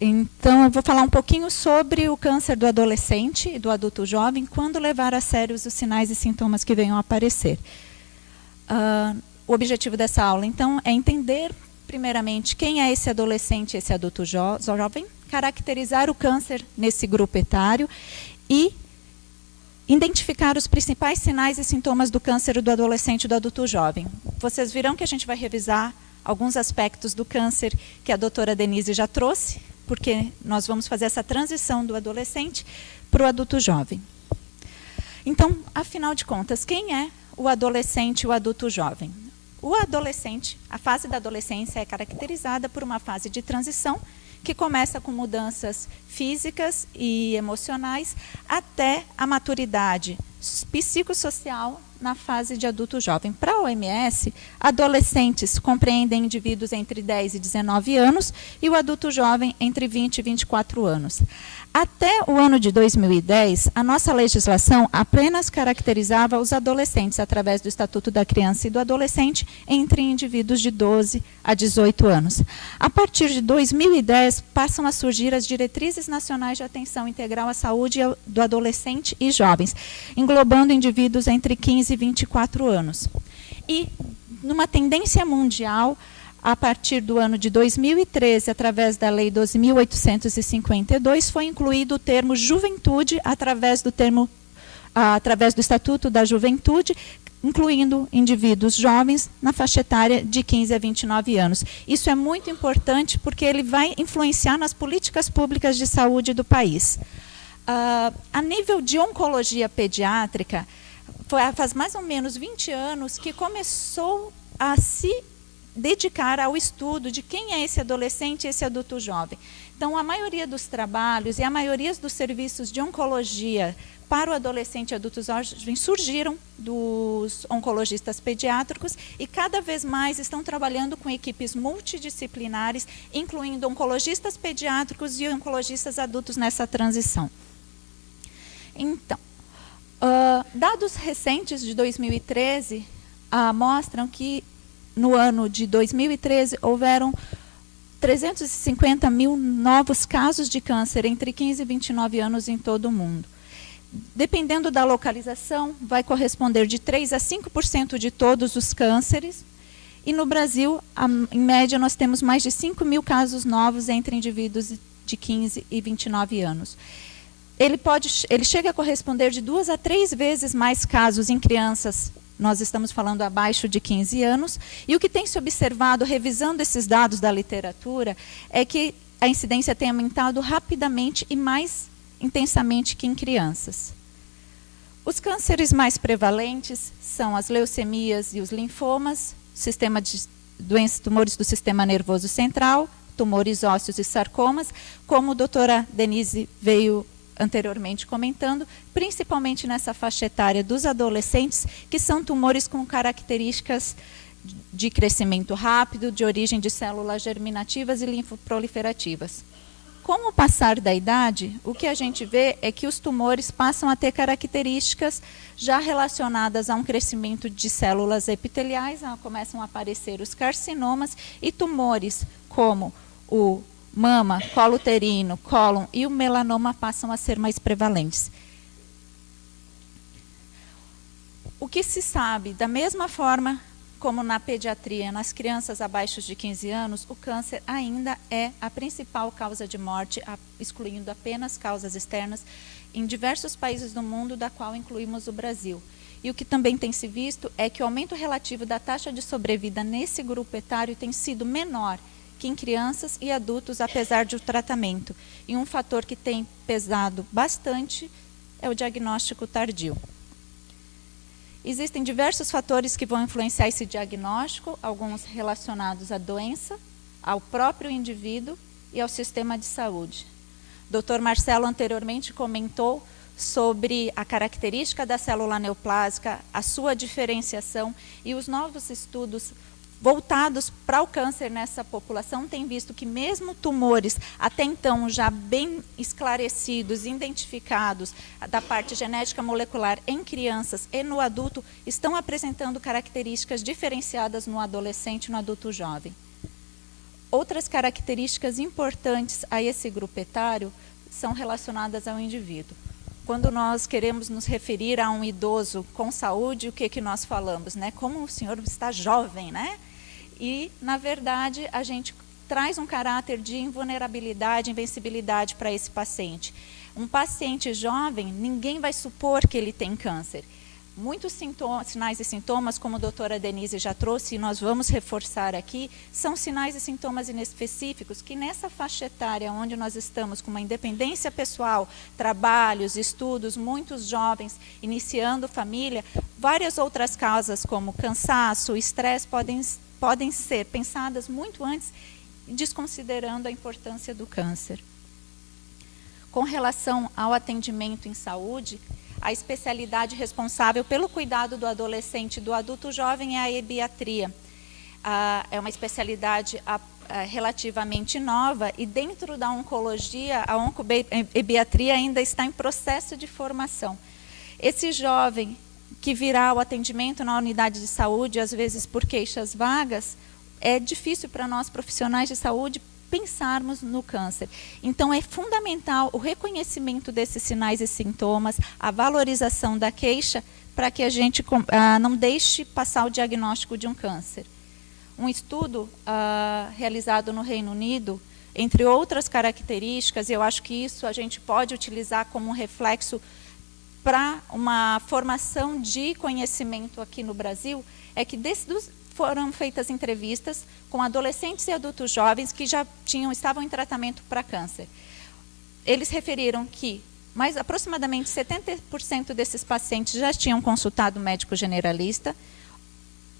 Então, eu vou falar um pouquinho sobre o câncer do adolescente e do adulto jovem, quando levar a sério os sinais e sintomas que venham a aparecer. O objetivo dessa aula, então, é entender, primeiramente, quem é esse adolescente e esse adulto jovem, caracterizar o câncer nesse grupo etário e identificar os principais sinais e sintomas do câncer do adolescente e do adulto jovem. Vocês virão que a gente vai revisar alguns aspectos do câncer que a doutora Denise já trouxe, porque nós vamos fazer essa transição do adolescente para o adulto jovem. Então, afinal de contas, quem é o adolescente e o adulto jovem? O adolescente, a fase da adolescência é caracterizada por uma fase de transição que começa com mudanças físicas e emocionais até a maturidade psicossocial na fase de adulto jovem. Para a OMS, adolescentes compreendem indivíduos entre 10 e 19 anos e o adulto jovem entre 20 e 24 anos. Até o ano de 2010, a nossa legislação apenas caracterizava os adolescentes através do Estatuto da Criança e do Adolescente entre indivíduos de 12 a 18 anos. A partir de 2010, passam a surgir as diretrizes nacionais de atenção integral à saúde do adolescente e jovens, englobando indivíduos entre 15 e 24 anos. E, numa tendência mundial, a partir do ano de 2013, através da Lei 12.852, foi incluído o termo juventude através do Estatuto da Juventude, incluindo indivíduos jovens na faixa etária de 15 a 29 anos. Isso é muito importante porque ele vai influenciar nas políticas públicas de saúde do país. A nível de oncologia pediátrica, faz mais ou menos 20 anos que começou a se dedicar ao estudo de quem é esse adolescente e esse adulto jovem. Então, a maioria dos trabalhos e a maioria dos serviços de oncologia para o adolescente e adulto jovem surgiram dos oncologistas pediátricos e cada vez mais estão trabalhando com equipes multidisciplinares, incluindo oncologistas pediátricos e oncologistas adultos nessa transição. Então, dados recentes de 2013 mostram que no ano de 2013 houveram 350 mil novos casos de câncer entre 15 e 29 anos em todo o mundo. Dependendo da localização, vai corresponder de 3 a 5% de todos os cânceres. E no Brasil, em média, nós temos mais de 5 mil casos novos entre indivíduos de 15 e 29 anos. Ele chega a corresponder de 2 a 3 vezes mais casos em crianças, nós estamos falando abaixo de 15 anos, e o que tem se observado, revisando esses dados da literatura, é que a incidência tem aumentado rapidamente e mais intensamente que em crianças. Os cânceres mais prevalentes são as leucemias e os linfomas, tumores do sistema nervoso central, tumores ósseos e sarcomas, como a doutora Denise veio anteriormente comentando, principalmente nessa faixa etária dos adolescentes, que são tumores com características de crescimento rápido, de origem de células germinativas e linfoproliferativas. Com o passar da idade, o que a gente vê é que os tumores passam a ter características já relacionadas a um crescimento de células epiteliais, começam a aparecer os carcinomas e tumores como o mama, colo uterino, cólon e o melanoma passam a ser mais prevalentes. O que se sabe, da mesma forma como na pediatria, nas crianças abaixo de 15 anos, o câncer ainda é a principal causa de morte, excluindo apenas causas externas, em diversos países do mundo, da qual incluímos o Brasil. E o que também tem se visto é que o aumento relativo da taxa de sobrevida nesse grupo etário tem sido menor que em crianças e adultos, apesar do tratamento. E um fator que tem pesado bastante é o diagnóstico tardio. Existem diversos fatores que vão influenciar esse diagnóstico, alguns relacionados à doença, ao próprio indivíduo e ao sistema de saúde. O Dr. Marcelo anteriormente comentou sobre a característica da célula neoplásica, a sua diferenciação e os novos estudos voltados para o câncer nessa população têm visto que mesmo tumores até então já bem esclarecidos, identificados da parte genética molecular em crianças e no adulto, estão apresentando características diferenciadas no adolescente e no adulto jovem. Outras características importantes a esse grupo etário são relacionadas ao indivíduo. Quando nós queremos nos referir a um idoso com saúde, o que nós falamos, né? Como o senhor está jovem, né? E, na verdade, a gente traz um caráter de invulnerabilidade, invencibilidade para esse paciente. Um paciente jovem, ninguém vai supor que ele tem câncer. Muitos sinais e sintomas, como a doutora Denise já trouxe, e nós vamos reforçar aqui, são sinais e sintomas inespecíficos que nessa faixa etária onde nós estamos com uma independência pessoal, trabalhos, estudos, muitos jovens iniciando família, várias outras causas como cansaço, estresse podem ser pensadas muito antes, desconsiderando a importância do câncer. Com relação ao atendimento em saúde, a especialidade responsável pelo cuidado do adolescente e do adulto jovem é a ebiatria. É uma especialidade relativamente nova e dentro da oncologia, a oncoebiatria ainda está em processo de formação. Esse jovem que virá ao atendimento na unidade de saúde, às vezes por queixas vagas, é difícil para nós profissionais de saúde pensarmos no câncer. Então, é fundamental o reconhecimento desses sinais e sintomas, a valorização da queixa, para que a gente não deixe passar o diagnóstico de um câncer. Um estudo realizado no Reino Unido, entre outras características, eu acho que isso a gente pode utilizar como um reflexo para uma formação de conhecimento aqui no Brasil, é que foram feitas entrevistas com adolescentes e adultos jovens que já estavam em tratamento para câncer. Eles referiram que aproximadamente 70% desses pacientes já tinham consultado o médico generalista,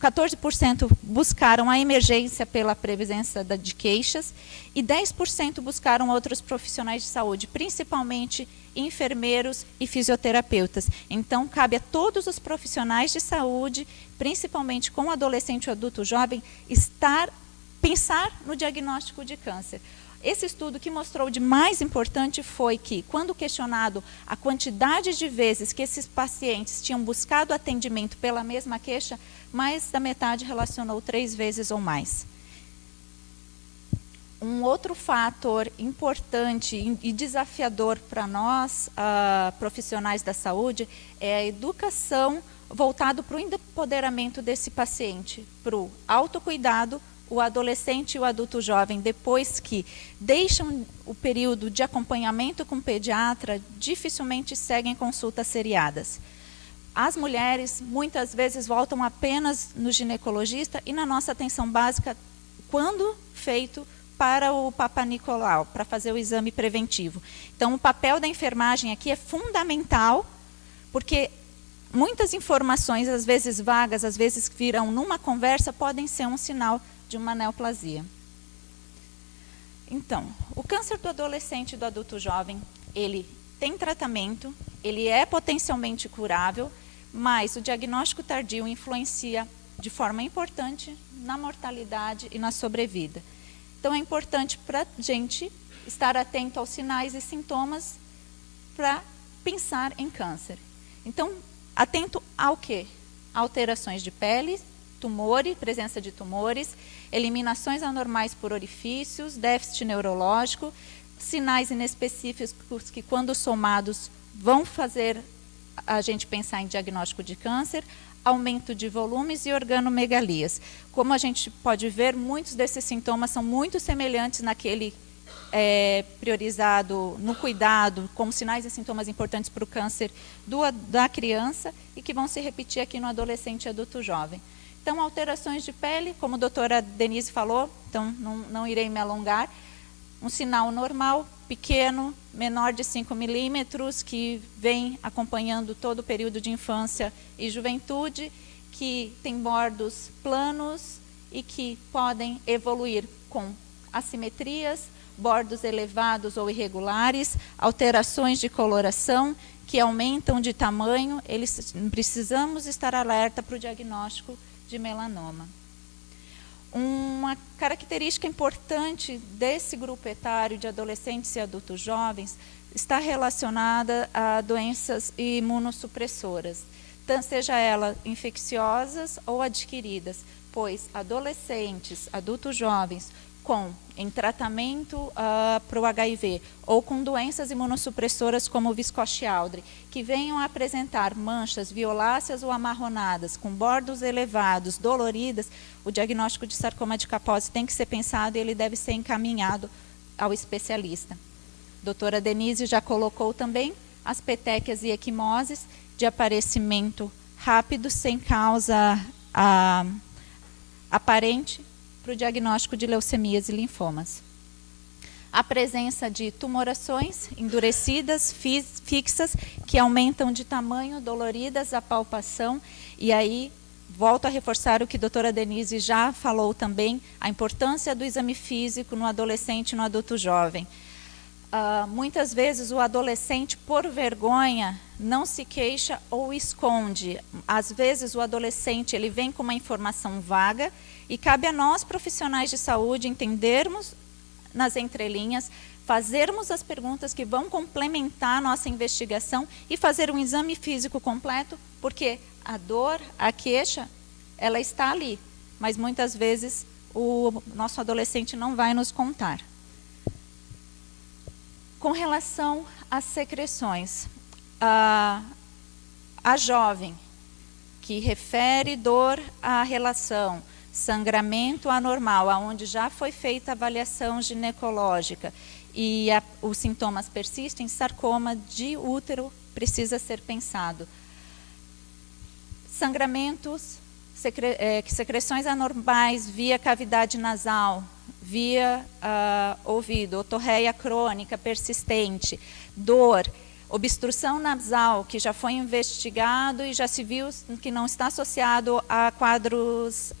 14% buscaram a emergência pela presença de queixas e 10% buscaram outros profissionais de saúde, principalmente enfermeiros e fisioterapeutas. Então, cabe a todos os profissionais de saúde, principalmente com o adolescente e o adulto jovem, pensar no diagnóstico de câncer. Esse estudo que mostrou de mais importante foi que, quando questionado a quantidade de vezes que esses pacientes tinham buscado atendimento pela mesma queixa, mais da metade relacionou 3 vezes ou mais. Um outro fator importante e desafiador para nós, profissionais da saúde, é a educação voltada para o empoderamento desse paciente, para o autocuidado, o adolescente e o adulto jovem, depois que deixam o período de acompanhamento com o pediatra, dificilmente seguem consultas seriadas. As mulheres, muitas vezes, voltam apenas no ginecologista e na nossa atenção básica, quando feito para o Papa Nicolau, para fazer o exame preventivo. Então, o papel da enfermagem aqui é fundamental, porque muitas informações, às vezes vagas, às vezes que virão numa conversa, podem ser um sinal de uma neoplasia. Então, o câncer do adolescente e do adulto jovem, ele tem tratamento, ele é potencialmente curável, mas o diagnóstico tardio influencia de forma importante na mortalidade e na sobrevida. Então, é importante para a gente estar atento aos sinais e sintomas para pensar em câncer. Então, atento ao quê? Alterações de pele, tumores, presença de tumores, eliminações anormais por orifícios, déficit neurológico, sinais inespecíficos que, quando somados, vão fazer a gente pensar em diagnóstico de câncer, aumento de volumes e organomegalias. Como a gente pode ver, muitos desses sintomas são muito semelhantes naquele priorizado no cuidado, como sinais e sintomas importantes para o câncer da criança e que vão se repetir aqui no adolescente e adulto jovem. Então, alterações de pele, como a doutora Denise falou, então não irei me alongar, um sinal normal, pequeno, menor de 5 milímetros, que vem acompanhando todo o período de infância e juventude, que tem bordos planos e que podem evoluir com assimetrias, bordos elevados ou irregulares, alterações de coloração que aumentam de tamanho. Precisamos estar alerta para o diagnóstico de melanoma. Uma característica importante desse grupo etário de adolescentes e adultos jovens está relacionada a doenças imunossupressoras, seja elas infecciosas ou adquiridas, pois adolescentes, adultos jovens em tratamento para o HIV, ou com doenças imunossupressoras como o Viscosi-Aldri, que venham a apresentar manchas violáceas ou amarronadas, com bordos elevados, doloridas, o diagnóstico de sarcoma de Kaposi tem que ser pensado e ele deve ser encaminhado ao especialista. A doutora Denise já colocou também as petequias e equimoses de aparecimento rápido, sem causa aparente, para o diagnóstico de leucemias e linfomas. A presença de tumorações endurecidas, fixas, que aumentam de tamanho, doloridas, a palpação, e aí volto a reforçar o que a doutora Denise já falou também, a importância do exame físico no adolescente e no adulto jovem. Muitas vezes o adolescente, por vergonha, não se queixa ou esconde. Às vezes o adolescente ele vem com uma informação vaga e cabe a nós, profissionais de saúde, entendermos nas entrelinhas, fazermos as perguntas que vão complementar a nossa investigação e fazer um exame físico completo, porque a dor, a queixa, ela está ali, mas muitas vezes o nosso adolescente não vai nos contar. Com relação às secreções, a jovem que refere dor à relação, sangramento anormal, aonde já foi feita a avaliação ginecológica e os sintomas persistem, sarcoma de útero precisa ser pensado. Sangramentos, secreções anormais via cavidade nasal, via ouvido, otorreia crônica persistente, dor, obstrução nasal, que já foi investigado e já se viu que não está associado a quadros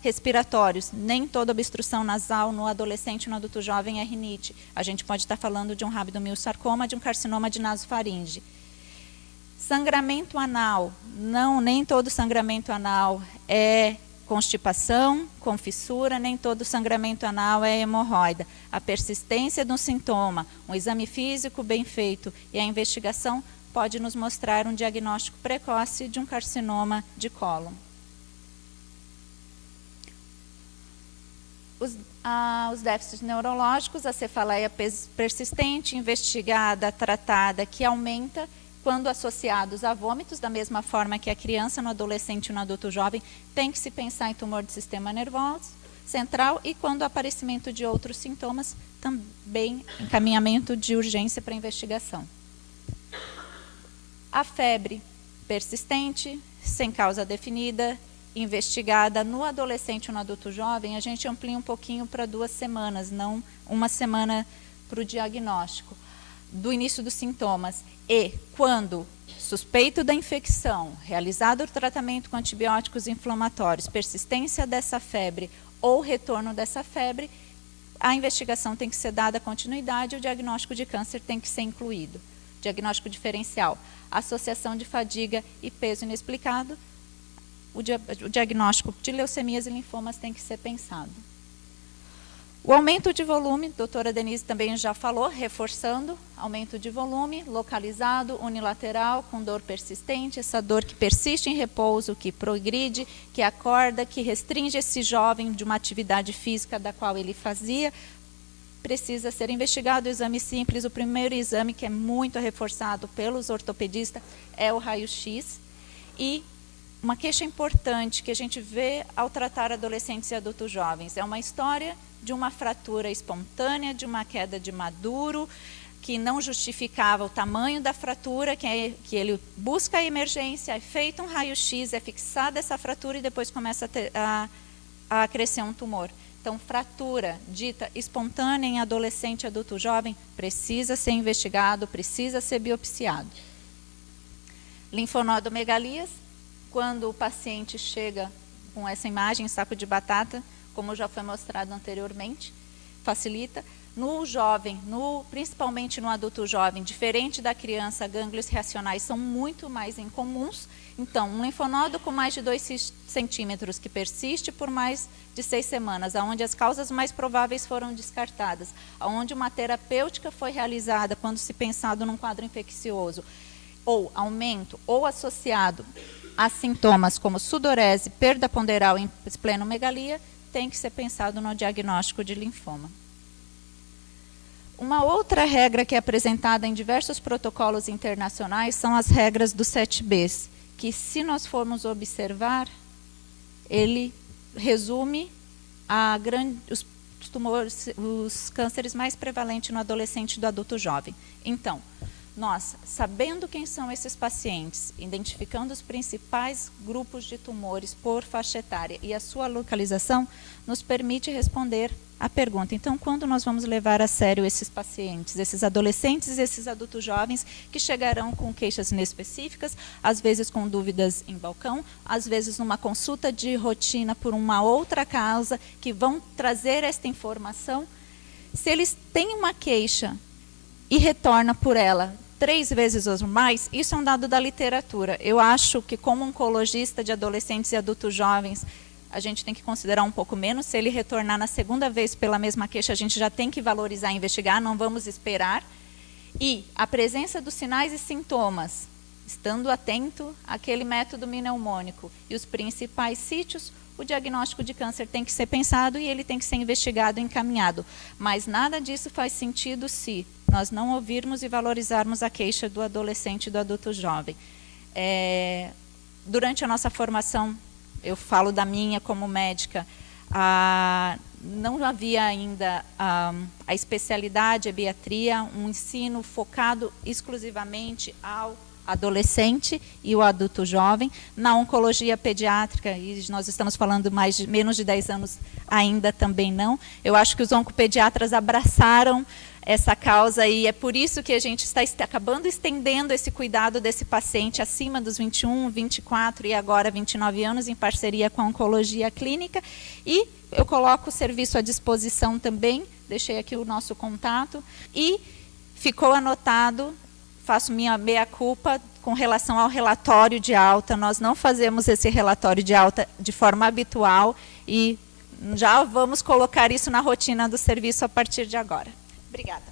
respiratórios. Nem toda obstrução nasal no adolescente e no adulto jovem é rinite. A gente pode estar falando de um rabdomiosarcoma, de um carcinoma de nasofaringe. Sangramento anal, nem todo sangramento anal é constipação, com fissura, nem todo sangramento anal é hemorroida. A persistência do sintoma, um exame físico bem feito e a investigação pode nos mostrar um diagnóstico precoce de um carcinoma de cólon. Os déficits neurológicos, a cefaleia persistente, investigada, tratada, que aumenta quando associados a vômitos, da mesma forma que a criança, no adolescente e no adulto jovem, tem que se pensar em tumor de sistema nervoso central e quando o aparecimento de outros sintomas, também encaminhamento de urgência para investigação. A febre persistente, sem causa definida, investigada no adolescente ou no adulto jovem, a gente amplia um pouquinho para 2 semanas, não uma semana para o diagnóstico do início dos sintomas. E quando suspeito da infecção, realizado o tratamento com antibióticos inflamatórios, persistência dessa febre ou retorno dessa febre, a investigação tem que ser dada continuidade e o diagnóstico de câncer tem que ser incluído. Diagnóstico diferencial, associação de fadiga e peso inexplicado, o diagnóstico de leucemias e linfomas tem que ser pensado. O aumento de volume, a doutora Denise também já falou, reforçando, aumento de volume, localizado, unilateral, com dor persistente, essa dor que persiste em repouso, que progride, que acorda, que restringe esse jovem de uma atividade física da qual ele fazia, precisa ser investigado. O exame simples, o primeiro exame que é muito reforçado pelos ortopedistas é o raio-x. E uma queixa importante que a gente vê ao tratar adolescentes e adultos jovens é uma história de uma fratura espontânea, de uma queda de maduro, que não justificava o tamanho da fratura, que ele busca a emergência, é feito um raio-x, é fixada essa fratura e depois começa a crescer um tumor. Então, fratura dita espontânea em adolescente e adulto jovem precisa ser investigado, precisa ser biopsiado. Linfonodomegalias, quando o paciente chega com essa imagem, saco de batata, como já foi mostrado anteriormente, facilita. No jovem, principalmente no adulto jovem, diferente da criança, gânglios reacionais são muito mais incomuns. Então, um linfonodo com mais de 2 centímetros que persiste por mais de 6 semanas, onde as causas mais prováveis foram descartadas, onde uma terapêutica foi realizada quando se pensado num quadro infeccioso, ou aumento, ou associado a sintomas como sudorese, perda ponderal e esplenomegalia, tem que ser pensado no diagnóstico de linfoma. Uma outra regra que é apresentada em diversos protocolos internacionais são as regras dos 7Bs, que, se nós formos observar, ele resume os tumores, os cânceres mais prevalentes no adolescente e do adulto jovem. Então, nós, sabendo quem são esses pacientes, identificando os principais grupos de tumores por faixa etária e a sua localização, nos permite responder a pergunta. Então, quando nós vamos levar a sério esses pacientes, esses adolescentes e esses adultos jovens que chegarão com queixas inespecíficas, às vezes com dúvidas em balcão, às vezes numa consulta de rotina por uma outra causa, que vão trazer esta informação, se eles têm uma queixa e retorna por ela 3 vezes ou mais, isso é um dado da literatura. Eu acho que, como oncologista de adolescentes e adultos jovens, a gente tem que considerar um pouco menos. Se ele retornar na segunda vez pela mesma queixa, a gente já tem que valorizar e investigar, não vamos esperar. E a presença dos sinais e sintomas, estando atento àquele método mnemônico e os principais sítios, o diagnóstico de câncer tem que ser pensado e ele tem que ser investigado e encaminhado. Mas nada disso faz sentido se nós não ouvirmos e valorizarmos a queixa do adolescente e do adulto jovem. Durante a nossa formação, eu falo da minha como médica, não havia ainda a especialidade, a pediatria, um ensino focado exclusivamente ao adolescente e o adulto jovem. Na oncologia pediátrica, e nós estamos falando menos de 10 anos, ainda também não. Eu acho que os oncopediatras abraçaram essa causa e é por isso que a gente está acabando estendendo esse cuidado desse paciente acima dos 21, 24 e agora 29 anos, em parceria com a oncologia clínica. E eu coloco o serviço à disposição também, deixei aqui o nosso contato, e ficou anotado, faço minha meia-culpa com relação ao relatório de alta. Nós não fazemos esse relatório de alta de forma habitual e já vamos colocar isso na rotina do serviço a partir de agora. Obrigada.